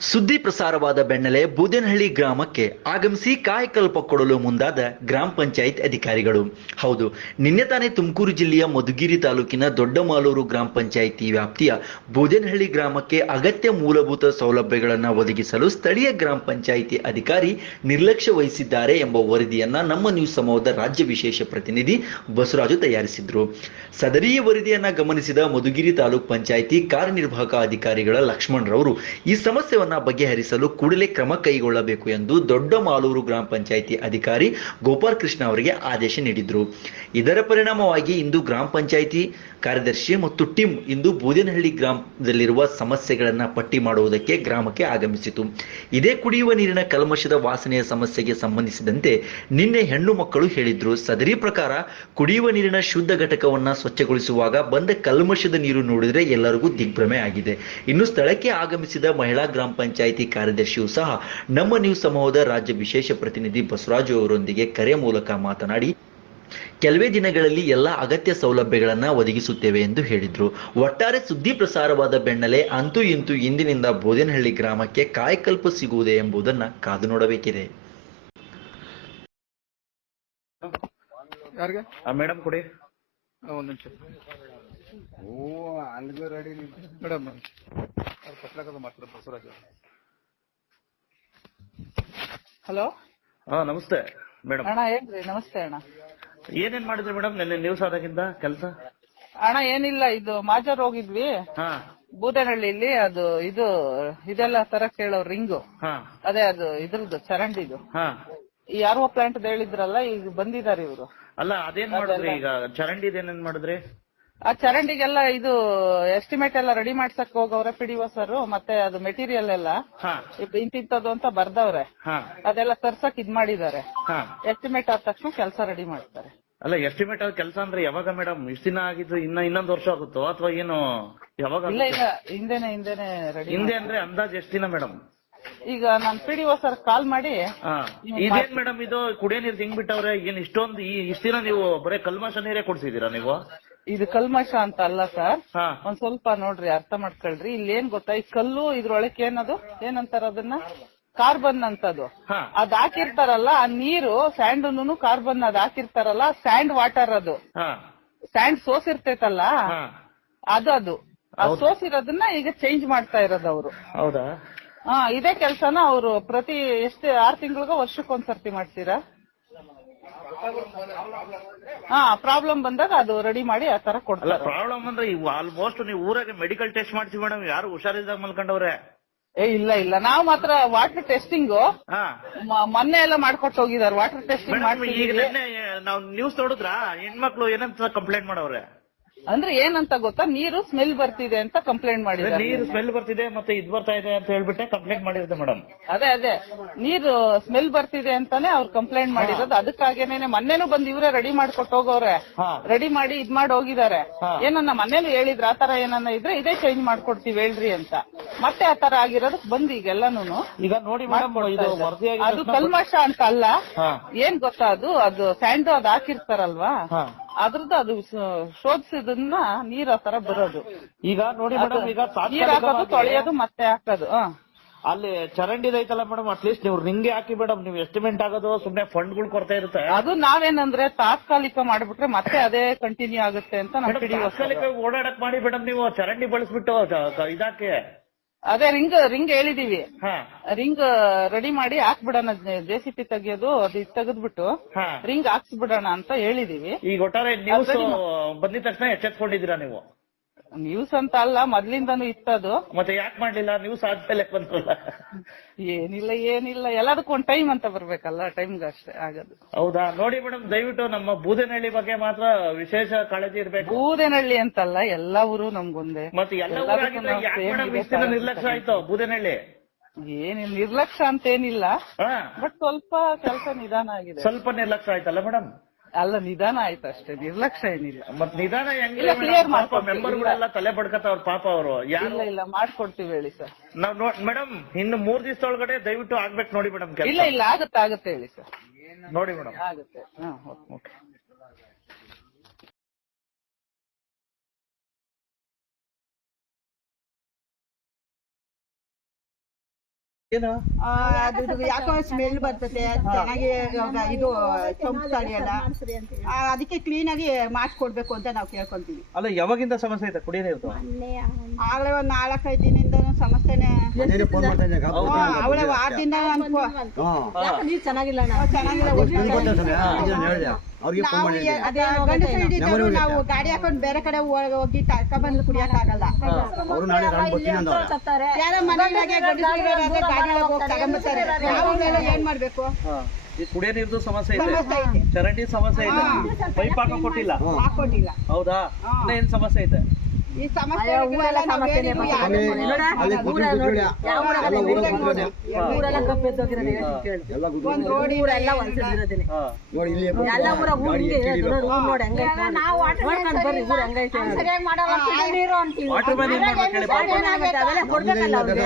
ಸುದ್ದಿ ಪ್ರಸಾರವಾದ ಬೆನ್ನಲ್ಲೇ ಬೂದೇನಹಳ್ಳಿ ಗ್ರಾಮಕ್ಕೆ ಆಗಮಿಸಿ ಕಾಯಕಲ್ಪ ಕೊಡಲು ಮುಂದಾದ ಗ್ರಾಮ ಪಂಚಾಯತ್ ಅಧಿಕಾರಿಗಳು. ಹೌದು, ನಿನ್ನೆ ತಾನೇ ತುಮಕೂರು ಜಿಲ್ಲೆಯ ಮಧುಗಿರಿ ತಾಲೂಕಿನ ದೊಡ್ಡಮಾಲೂರು ಗ್ರಾಮ ಪಂಚಾಯಿತಿ ವ್ಯಾಪ್ತಿಯ ಬೂದೇನಹಳ್ಳಿ ಗ್ರಾಮಕ್ಕೆ ಅಗತ್ಯ ಮೂಲಭೂತ ಸೌಲಭ್ಯಗಳನ್ನು ಒದಗಿಸಲು ಸ್ಥಳೀಯ ಗ್ರಾಮ ಪಂಚಾಯಿತಿ ಅಧಿಕಾರಿ ನಿರ್ಲಕ್ಷ್ಯ ವಹಿಸಿದ್ದಾರೆ ಎಂಬ ವರದಿಯನ್ನ ನಮ್ಮ ನ್ಯೂಸ್ ಸಮೂಹದ ರಾಜ್ಯ ವಿಶೇಷ ಪ್ರತಿನಿಧಿ ಬಸವರಾಜು ತಯಾರಿಸಿದ್ರು. ಸದರಿ ವರದಿಯನ್ನ ಗಮನಿಸಿದ ಮಧುಗಿರಿ ತಾಲೂಕ್ ಪಂಚಾಯಿತಿ ಕಾರ್ಯನಿರ್ವಾಹಕ ಅಧಿಕಾರಿಗಳ ಲಕ್ಷ್ಮಣ್ ರವರು, ಈ ಸಮಸ್ಯೆಯನ್ನ ಬಗೆಹರಿಸಲು ಕೂಡಲೇ ಕ್ರಮ ಕೈಗೊಳ್ಳಬೇಕು ಎಂದು ದೊಡ್ಡ ಮಾಲೂರು ಗ್ರಾಮ ಪಂಚಾಯಿತಿ ಅಧಿಕಾರಿ ಗೋಪಾಲ್ ಕೃಷ್ಣ ಅವರಿಗೆ ಆದೇಶ ನೀಡಿದ್ರು. ಇದರ ಪರಿಣಾಮವಾಗಿ ಇಂದು ಗ್ರಾಮ ಪಂಚಾಯಿತಿ ಕಾರ್ಯದರ್ಶಿ ಮತ್ತು ಟಿಮ್ ಇಂದು ಬೂದೇನಹಳ್ಳಿ ಗ್ರಾಮದಲ್ಲಿರುವ ಸಮಸ್ಯೆಗಳನ್ನು ಪಟ್ಟಿ ಮಾಡುವುದಕ್ಕೆ ಗ್ರಾಮಕ್ಕೆ ಆಗಮಿಸಿತು. ಇದೇ ಕುಡಿಯುವ ನೀರಿನ ಕಲ್ಮಶದ ವಾಸನೆಯ ಸಮಸ್ಯೆಗೆ ಸಂಬಂಧಿಸಿದಂತೆ ನಿನ್ನೆ ಹೆಣ್ಣು ಮಕ್ಕಳು ಹೇಳಿದ್ರು. ಸದರಿ ಪ್ರಕಾರ ಕುಡಿಯುವ ನೀರಿನ ಶುದ್ಧ ಘಟಕವನ್ನ ಸ್ವಚ್ಛಗೊಳಿಸುವಾಗ ಬಂದ ಕಲ್ಮಶದ ನೀರು ನೋಡಿದ್ರೆ ಎಲ್ಲರಿಗೂ ದಿಗ್ಭ್ರಮೆ ಆಗಿದೆ. ಇನ್ನು ಸ್ಥಳಕ್ಕೆ ಆಗಮಿಸಿದ ಮಹಿಳಾ ಗ್ರಾಮ ಪಂಚಾಯಿತಿ ಕಾರ್ಯದರ್ಶಿಯು ಸಹ ನಮ್ಮ ನ್ಯೂಸ್ ಸಮೂಹದ ರಾಜ್ಯ ವಿಶೇಷ ಪ್ರತಿನಿಧಿ ಬಸವರಾಜು ಅವರೊಂದಿಗೆ ಕರೆ ಮೂಲಕ ಮಾತನಾಡಿ ಕೆಲವೇ ದಿನಗಳಲ್ಲಿ ಎಲ್ಲ ಅಗತ್ಯ ಸೌಲಭ್ಯಗಳನ್ನ ಒದಗಿಸುತ್ತೇವೆ ಎಂದು ಹೇಳಿದ್ರು. ಒಟ್ಟಾರೆ ಸುದ್ದಿ ಪ್ರಸಾರವಾದ ಬೆನ್ನಲ್ಲೇ ಅಂತೂ ಇಂತೂ ಇಂದಿನಿಂದ ಬೋಧನಹಳ್ಳಿ ಗ್ರಾಮಕ್ಕೆ ಕಾಯಕಲ್ಪ ಸಿಗುವುದೇ ಎಂಬುದನ್ನ ಕಾದು ನೋಡಬೇಕಿದೆ. ಯಾರಿಗೆ? ಮೇಡಮ್ ಕೊಡಿ. ಒಂದು ನಿಮಿಷ. ಓ ಅಲ್ಲಿಗೆ ರೆಡಿ ಮೇಡಮ್ ಅವ್ರು ಪತ್ರಕರ್ತ ಮಾಡ್ತಾರೆ ಬಸವರಾಜ್ ಹಲೋ? ಹಾ ನಮಸ್ತೆ ಮೇಡಮ್. ಅಣ್ಣ ಏನ್ರಿ? ನಮಸ್ತೆ ಅಣ್ಣ. ಏನೇನ್ ಮಾಡಿದ್ರಿ ಮೇಡಮ್ ನಿನ್ನೆ ನ್ಯೂಸ್ ಆದಾಗಿಂದ ಕೆಲಸ? ಅಣ್ಣ ಏನಿಲ್ಲ ಇದು ಮಾಜರ್ ಹೋಗಿದ್ವಿ. ಹಾ. ಬೂದನಹಳ್ಳಿಲಿ ಅದು ಇದು ಇದೆಲ್ಲ ತರ ಕೇಳೋ ರಿಂಗು. ಹಾ. ಅದೇ ಅದು ಇದ್ರದ್ದು ಚರಂಡಿದು ಹಾ. ಈ ಆರ್ ಪ್ಲಾಂಟ್ ಹೇಳಿದ್ರಲ್ಲ ಈಗ ಬಂದಿದ್ದಾರೆ ಇವರು. ಅಲ್ಲ ಅದೇನ್ ಮಾಡಿದ್ರಿ ಈಗ? ಚರಂಡಿ ಏನೇನ್ ಮಾಡಿದ್ರಿ? ಆ ಚರಂಡಿಗೆಲ್ಲ ಇದು ಎಸ್ಟಿಮೇಟ್ ಎಲ್ಲ ರೆಡಿ ಮಾಡ್ಸಕ್ ಹೋಗವ್ರೆ ಪಿಡಿಒ ಸರ್ ಮತ್ತೆ ಅದು ಮೆಟೀರಿಯಲ್ ಎಲ್ಲ. ಹಾ. ಇಂತಿಂತದ್ದು ಅಂತ ಬರ್ದವ್ರೆ. ಹಾ. ಅದೆಲ್ಲ ತರ್ಸಕ್ ಇದ್ ಮಾಡಿದ್ದಾರೆ. ಹಾ. ಎಸ್ಟಿಮೇಟ್ ಆದ ತಕ್ಷಣ ಕೆಲಸ ರೆಡಿ ಮಾಡ್ತಾರೆ. ಅಲ್ಲ ಎಸ್ಟಿಮೇಟ್ ಆದ ಕೆಲಸ ಅಂದ್ರೆ ಯಾವಾಗ ಮೇಡಮ್ ಇಷ್ಟ ದಿನ ಆಗಿದ್ದು ಇನ್ನ ಇನ್ನೊಂದು ವರ್ಷ ಆಗುತ್ತೋ? ಅಥವಾ ಏನು ಯಾವಾಗ ಇಲ್ಲ ಆಗುತ್ತೆ? ಇಲ್ಲ. ಹಿಂದೆನೆ ಹಿಂದೆನೆ ರೆಡಿ ಹಿಂದೆ ಅಂದ್ರೆ ಅಂದಾಜ್ ಎಷ್ಟ್ ದಿನ ಮೇಡಮ್ ಈಗ ನಾನ್ ಪಿ ಡಿ ಸರ್ ಕಾಲ್ ಮಾಡಿ ಹಾ. ಇದೇನ್ ಮೇಡಮ್ ಇದು ಕುಡಿಯ ನೀರ್ ಹಿಂಗ್ ಬಿಟ್ಟವ್ರೆ ಏನ್ ಇಷ್ಟೊಂದು ಈ ಇಷ್ಟ ದಿನ ನೀವು ಬರೇ ಕಲ್ಮಶ ನೀರೇ ಕೊಡ್ಸಿದೀರಾ ನೀವು? ಇದು ಕಲ್ಮಶ ಅಂತ ಅಲ್ಲ ಸರ್? ಹಾ. ಒಂದ್ ಸ್ವಲ್ಪ ನೋಡ್ರಿ ಅರ್ಥ ಮಾಡ್ಕೊಳ್ರಿ. ಇಲ್ಲಿ ಏನ್ ಗೊತ್ತಾ ಈ ಕಲ್ಲು ಇದ್ರೊಳಕ್ ಏನದು? ಏನಂತಾರ ಅದನ್ನ? ಕಾರ್ಬನ್ ಅಂತದು. ಹಾ. ಅದ್ ಹಾಕಿರ್ತಾರಲ್ಲ ಆ ನೀರು ಸ್ಯಾಂಡ್ ಕಾರ್ಬನ್ ಅದ್ ಹಾಕಿರ್ತಾರಲ್ಲ ಸ್ಯಾಂಡ್ ವಾಟರ್ ಅದು. ಹಾ. ಸ್ಯಾಂಡ್ ಸೋಸಿರ್ತೈತಲ್ಲ? ಹಾ. ಅದು ಅದು. ಆ ಸೋಸಿರೋದನ್ನ ಈಗ ಚೇಂಜ್ ಮಾಡ್ತಾ ಇರೋದು ಅವರು. ಹೌದಾ? ಹಾ ಇದೇ ಕೆಲಸನ ಅವರು ಪ್ರತಿ ಎಷ್ಟು ಆರ್ ತಿಂಗಳಿಗೋ ವರ್ಷಕ್ಕೊಂದ್ಸರ್ತಿ ಮಾಡ್ತೀರಾ? ಹಾ ಪ್ರಾಬ್ಲಮ್ ಬಂದಾಗ ಅದು ರೆಡಿ ಮಾಡಿ ಆ ತರ ಅಲ್ಲ ಕೊಡ್ತಾರೆ ಪ್ರಾಬ್ಲಮ್ ಅಂದ್ರೆ ಇವು ಆಲ್ಮೋಸ್ಟ್ ನೀವು ಊರಾಗ ಮೆಡಿಕಲ್ ಟೆಸ್ಟ್ ಮಾಡ್ತೀವಿ ಮೇಡಮ್ ಯಾರು ಹುಷಾರಿಲ್ದಾಗ ಮಲ್ಕೊಂಡವ್ರೆ? ಏ ಇಲ್ಲ ಇಲ್ಲ. ನಾವು ಮಾತ್ರ ವಾಟರ್ ಟೆಸ್ಟಿಂಗ್ ಹಾ. ಮೊನ್ನೆ ಎಲ್ಲ ಮಾಡ್ಕೊಟ್ಟು ಹೋಗಿದಾರೆ ವಾಟರ್ ಟೆಸ್ಟಿಂಗ್ ಮೇಡಮ್ ಈಗ ನಿನ್ನೆ ನಾವು ನ್ಯೂಸ್ ನೋಡಿದ್ರ? ಹೆಣ್ಮಕ್ಳು ಏನಂತ ಕಂಪ್ಲೇಂಟ್ ಮಾಡವ್ರೆ? ಅಂದ್ರೆ ಏನಂತ ಗೊತ್ತಾ? ನೀರು ಸ್ಮೆಲ್ ಬರ್ತಿದೆ ಅಂತ ಕಂಪ್ಲೇಂಟ್ ಮಾಡಿದ್ದಾರೆ. ನೀರು ಸ್ಮೆಲ್ ಬರ್ತಿದೆ ಮತ್ತೆ ಇದ್ ಬರ್ತಾ ಇದೆ ಅಂತ ಹೇಳ್ಬಿಟ್ಟೆ ಕಂಪ್ಲೇಂಟ್ ಮಾಡಿರೋದು ಮೇಡಮ್ ಅದೇ ಅದೇ. ನೀರು ಸ್ಮೆಲ್ ಬರ್ತಿದೆ ಅಂತಾನೆ ಅವ್ರು ಕಂಪ್ಲೇಂಟ್ ಮಾಡಿರೋದು. ಅದಕ್ಕಾಗೇನೆ ಮೊನ್ನೆನೂ ಬಂದ್ ಇವರೇ ರೆಡಿ ಮಾಡ್ಕೊಟ್ಟು ಹೋಗೋರೆ ಹಾ. ರೆಡಿ ಮಾಡಿ ಇದ್ ಮಾಡಿ ಹೋಗಿದ್ದಾರೆ. ಏನನ್ನ ಮನೇಲಿ ಹೇಳಿದ್ರೆ ಆತರ ಏನನ್ನ ಇದ್ರೆ ಇದೇ ಚೇಂಜ್ ಮಾಡ್ಕೊಡ್ತೀವಿ ಹೇಳ್ರಿ ಅಂತ. ಮತ್ತೆ ಆತರ ಆಗಿರೋದಕ್ ಬಂದು ಈಗೆಲ್ಲಾನು ಈಗ ನೋಡಿ ಮೇಡಮ್ ಇದು ಅದು ಕಲ್ಮಶ ಅಂತ ಅಲ್ಲ. ಹಾ. ಏನ್ ಗೊತ್ತಾ ಅದು? ಅದು ಸ್ಯಾಂಡು ಅದು ಹಾಕಿರ್ತಾರಲ್ವಾ? ಹಾ. ಅದ್ರದ್ದು ಅದು ಶೋಧಿಸಿದನ್ನ ನೀರ್ ಆ ತರ ಬರೋದು ಈಗ ನೋಡಿ ಮೇಡಮ್ ಈಗ ನೀರ್ ಹಾಕೋದು ತೊಳೆಯೋದು ಮತ್ತೆ ಹಾಕೋದು ಹ. ಅಲ್ಲಿ ಚರಂಡಿ ಐತಲ್ಲ ಮೇಡಮ್ ಅಟ್ಲೀಸ್ಟ್ ನೀವು ರಿಂಗೆ ಹಾಕಿ ಮೇಡಮ್ ನೀವು ಎಸ್ಟಿಮೇಟ್ ಆಗೋದು ಸುಮ್ನೆ ಫಂಡ್ಗಳು ಕೊಡ್ತಾ ಇರುತ್ತೆ ಅದು ನಾವೇನಂದ್ರೆ ತಾತ್ಕಾಲಿಕ ಮಾಡ್ಬಿಟ್ರೆ ಮತ್ತೆ ಅದೇ ಕಂಟಿನ್ಯೂ ಆಗುತ್ತೆ ಅಂತ ನಮ್ ಮೇಡಮ್ PDO ಸರ್. ತಾತ್ಕಾಲಿಕವಾಗಿ ಓಡಾಡಕ್ ಮಾಡಿ ಮೇಡಮ್ ನೀವು ಚರಂಡಿ ಬಳಸ್ಬಿಟ್ಟು ಇದಾಕೆ ಅದೇ ರಿಂಗ್ ರಿಂಗ್ ಹೇಳಿದೀವಿ. ಹಾ. ರಿಂಗ್ ರೆಡಿ ಮಾಡಿ ಹಾಕ್ಬಿಡೋಣ. ಜೆ ಸಿ ಪಿ ತೆಗಿಯೋದು ಅದು ತೆಗೆದ್ಬಿಟ್ಟು ಹಾ. ರಿಂಗ್ ಹಾಕ್ಸ್ಬಿಡೋಣ ಅಂತ ಹೇಳಿದೀವಿ. ಈಗ ಒಟ್ಟಾರೆ ನ್ಯೂಸ್ ಬಂದಿದ ತಕ್ಷಣ ಎಚ್ಚೆತ್ಕೊಂಡಿದ್ದೀರಾ ನೀವು? ನ್ಯೂಸ್ ಅಂತ ಅಲ್ಲ ಮೊದ್ಲಿಂದಾನು ಇತ್ತದು. ಮತ್ತೆ ಯಾಕೆ ಮಾಡ್ಲಿಲ್ಲ? ನ್ಯೂಸ್ ಆದ್ಮೇಲೆ ಬಂದ್ರಲ್ಲ ಏನಿಲ್ಲ ಏನಿಲ್ಲ. ಎಲ್ಲದಕ್ಕೂ ಒಂದ್ ಟೈಮ್ ಅಂತ ಬರ್ಬೇಕಲ್ಲ ಟೈಮ್ಗೆ ಅಷ್ಟೇ ಆಗದು. ಹೌದಾ? ನೋಡಿ ಮೇಡಮ್ ದಯವಿಟ್ಟು ನಮ್ಮ ಬೂದನಹಳ್ಳಿ ಬಗ್ಗೆ ಮಾತ್ರ ವಿಶೇಷ ಕಾಳಜಿ ಇರ್ಬೇಕು. ಬೂದೇನಹಳ್ಳಿ ಅಂತಲ್ಲ ಎಲ್ಲ ಊರು ನಮ್ಗೊಂದೇ. ಮತ್ತೆ ಎಲ್ಲ ಎಲ್ಲದಕ್ಕೂ ಊರಾಗಿದ್ರೆ ನಾವು ಯಾಕೆ same ಮೇಡಮ್ ಇದೆ ಇಷ್ಟ ದಿನ ಕಾಳಜಿ ನಿರ್ಲಕ್ಷ್ಯ ಆಯ್ತು ಬೂದನಹಳ್ಳಿ? ಏನಿಲ್ಲ ನಿರ್ಲಕ್ಷ್ಯ ಅಂತೇನಿಲ್ಲ. ಹಾ. ಬಟ್ ಸ್ವಲ್ಪ ಕೆಲಸ ನಿಧಾನ ಆಗಿದೆ. ಸ್ವಲ್ಪ ನಿರ್ಲಕ್ಷ್ಯ ಆಯ್ತಲ್ಲ ಮೇಡಮ್ ಅಲ್ಲ ನಿಧಾನ ಆಯ್ತು ಅಷ್ಟೇ. ನಿರ್ಲಕ್ಷ್ಯ ಏನಿಲ್ಲ. ಮತ್ ನಿಧಾನ ಇಲ್ಲ, clear ಮಾಡ್ಕೊಡ್ತೀವಿ. ಮೆಂಬರ್ಗಳೆಲ್ಲ ತಲೆ ಬಡ್ಕತಾವ್ರ ಪಾಪ ಅವರು. ಯಾರು? ಇಲ್ಲ ಇಲ್ಲ ಮಾಡ್ಕೊಡ್ತೀವಿ ಹೇಳಿ ಸರ್. ನಾವ್ ನೋಡ್ ಮೇಡಮ್ ಇನ್ನು ಮೂರ್ ಒಳಗಡೆ ದಯವಿಟ್ಟು ಆಗ್ಬೇಕು ನೋಡಿ ಮೇಡಮ್ ಇಲ್ಲ ಇಲ್ಲ ಆಗುತ್ತೆ ಆಗುತ್ತೆ ಹೇಳಿ ಸರ್. ನೋಡಿ ಮೇಡಮ್. ಆಗುತ್ತೆ. ಹಾ ಓಕೆ. ಆ, ಅದು ಯಾಕೋ ಸ್ಮೆಲ್ ಬರ್ತದೆ. ಚೆನ್ನಾಗಿ ಇದು ಸೊಂಪು ತಳಿಯಲ್ಲ ಅದಕ್ಕೆ ಕ್ಲೀನ್ ಆಗಿ ಮಾಡಿಸ್ಕೊಡ್ಬೇಕು ಅಂತ ನಾವು ಕೇಳ್ಕೊಂತೀವಿ. ಅಲ್ಲ ಯಾವಾಗಿಂದ ಸಮಸ್ಯೆ ಐತೆ ಕುಡಿಯೋ ನೀರ್ದು? ಆಗ್ಲೇ ಒಂದ್ ನಾಲ್ಕೈದು ದಿನದಿಂದ ಸಮಸ್ಯೆನೆ ಅವಳೆ ವಾರದಿಂದ ಅನ್ಕೋ. ಚೆನ್ನಾಗಿಲ್ಲ ನಾವು ಗಾಡಿ ಹಾಕೊಂಡು ಬೇರೆ ಕಡೆ ಹೋಗಿ ತಕೊಂಡ್ಬಂದು ಕುಡಿಯಕ್ ಆಗಲ್ಲ ಯಾರೋ ಗಾಡಿ ಹೋಗಿ ಏನ್ ಮಾಡ್ಬೇಕು? ಈ ಕುಡಿಯೋ ನೀರ್ದು ಸಮಸ್ಯೆ ಇದೆ. ಸಮಸ್ಯೆ ಐತೆ ಚರಂಡಿ ಸಮಸ್ಯೆ ಇದೆ. ಪೈಪ್ ಹಾಕಕ್ ಕೊಟ್ಟಿಲ್ಲ ಹಾಕೊಂಡಿಲ್ಲ ಹೌದಾ? ಇನ್ನೇನ್ ಸಮಸ್ಯೆ ಐತೆ ಈ ಸಮಸ್ಯೆಗಳೆಲ್ಲ ನಾವು ಹೇಳಿದ್ವಿ, ಯಾರೂ ಒಂದ್ ರೋಡ್ ಇಲ್ಲ, ಏನಿಲ್ಲ. ಹಾ. ವಾಟರ್ ಮ್ಯಾನ್ ಏನ್ ಮಾಡ್ಬೇಕು ಹೇಳಿ? ಪಾಪ?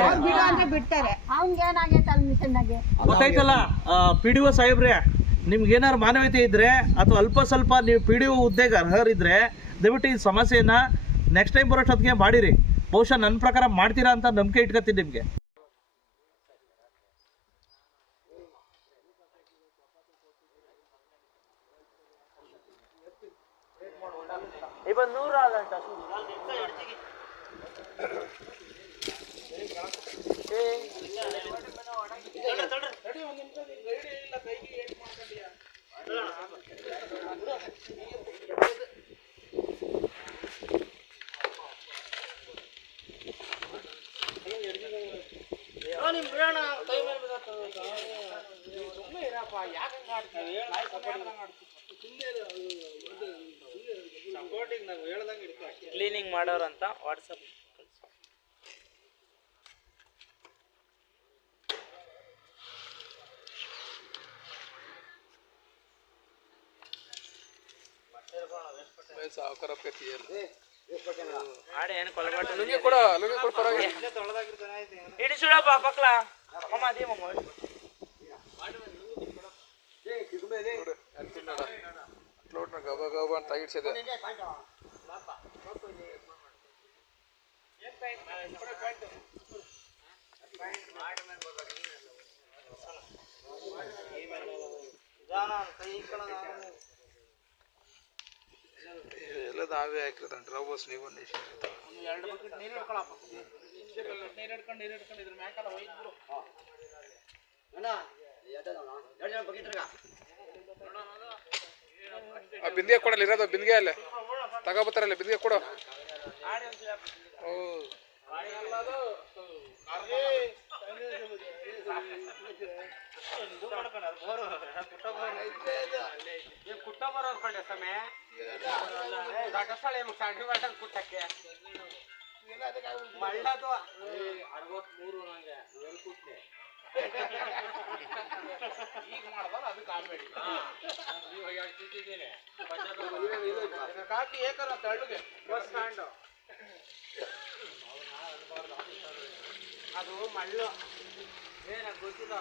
ಅವ್ರ್ ಬಿಡು ಅಂದ್ರೆ ಬಿಡ್ತಾರೆ. ಗೊತ್ತಾಯ್ತಲ್ಲ ಪಿ ಡಿ ಒ ಸಾಹೇಬ್ರೆ ನಿಮ್ಗೆ ಏನಾರು ಮಾನವೀಯತೆ ಇದ್ರೆ ಅಥವಾ ಅಲ್ಪ ಸ್ವಲ್ಪ ನೀವು ಪಿ ಡಿ ಒ ಹುದ್ದೆಗೆ ಅರ್ಹರಿದ್ರೆ ದಯವಿಟ್ಟು ಈ ಸಮಸ್ಯೆನ ನೆಕ್ಸ್ಟ್ ಟೈಮ್ ಬರೋಷ್ಟೊತ್ತಿಗೆ ಮಾಡಿರಿ. ಬಹುಶಃ ನನ್ನ ಪ್ರಕಾರ ಮಾಡ್ತೀರಾ ಅಂತ ನಂಬಿಕೆ ಇಟ್ಕೊತೀನಿ ನಿಮ್ಗೆ. ಕ್ಲೀನಿಂಗ್ ಮಾಡೋರಂತ ವಾಟ್ಸಪ್ ಆಡೆ ಏನು ಕೊಲ್ಬಾಟ? ಇಡಿಸುಡಪ್ಪ ಪಕ್ಲ ಅಮ್ಮ ಅದೇ ಮಮ್ಮ ಗಬ ಗಬ ಅಂತ ಇಡ್ಸಿದೆ. ಎಲ್ಲ ನಾವೇ ಹಾಕಿರ್ತಾನೆ ರವಸ್ ನೀವು ಎರಡು ಬಕೆಟ್ ನೀರು ಹಿಡ್ಕೊಂಡು ನೀರು ಹಿಡ್ಕೊಂಡು ಇದ್ರ ಮ್ಯಾಕಲ್ಲ ಒಯ್ದು ಬಿಡು ಅಣ್ಣ ಎರಡು ಬಿಂದಿಗೆ ಕೊಡಲ್ಲ ಇರೋದು ಬಿಂದಿಗೆ ಅಲ್ಲೇ. ತಗೋಬತ್ತಾರಲ್ಲ ಬಿಂದಿಗೆ ಕೊಡು. ಕುಟ್ಟಕ್ಕೆ ಮಳ್ಳದು ಅರವತ್ಮೂರು ನಂಗೆ. ಕುಟ್ಟೆ ಈಗ ಮಾಡ್ದಲ್ಲ ಅದು ಕಾಮಿಡಿ ಇವಾಗ ಎರಡು ತಿಂತಿದ್ದೀನಿ ಕಾಕಿ ಏಕರ ತಳ್ಳುಗೆ ಬಸ್ ಸ್ಟ್ಯಾಂಡು ಅದು ಮಳ್ಳು. ಏನ ಗೊತ್ತಿಲ್ಲ.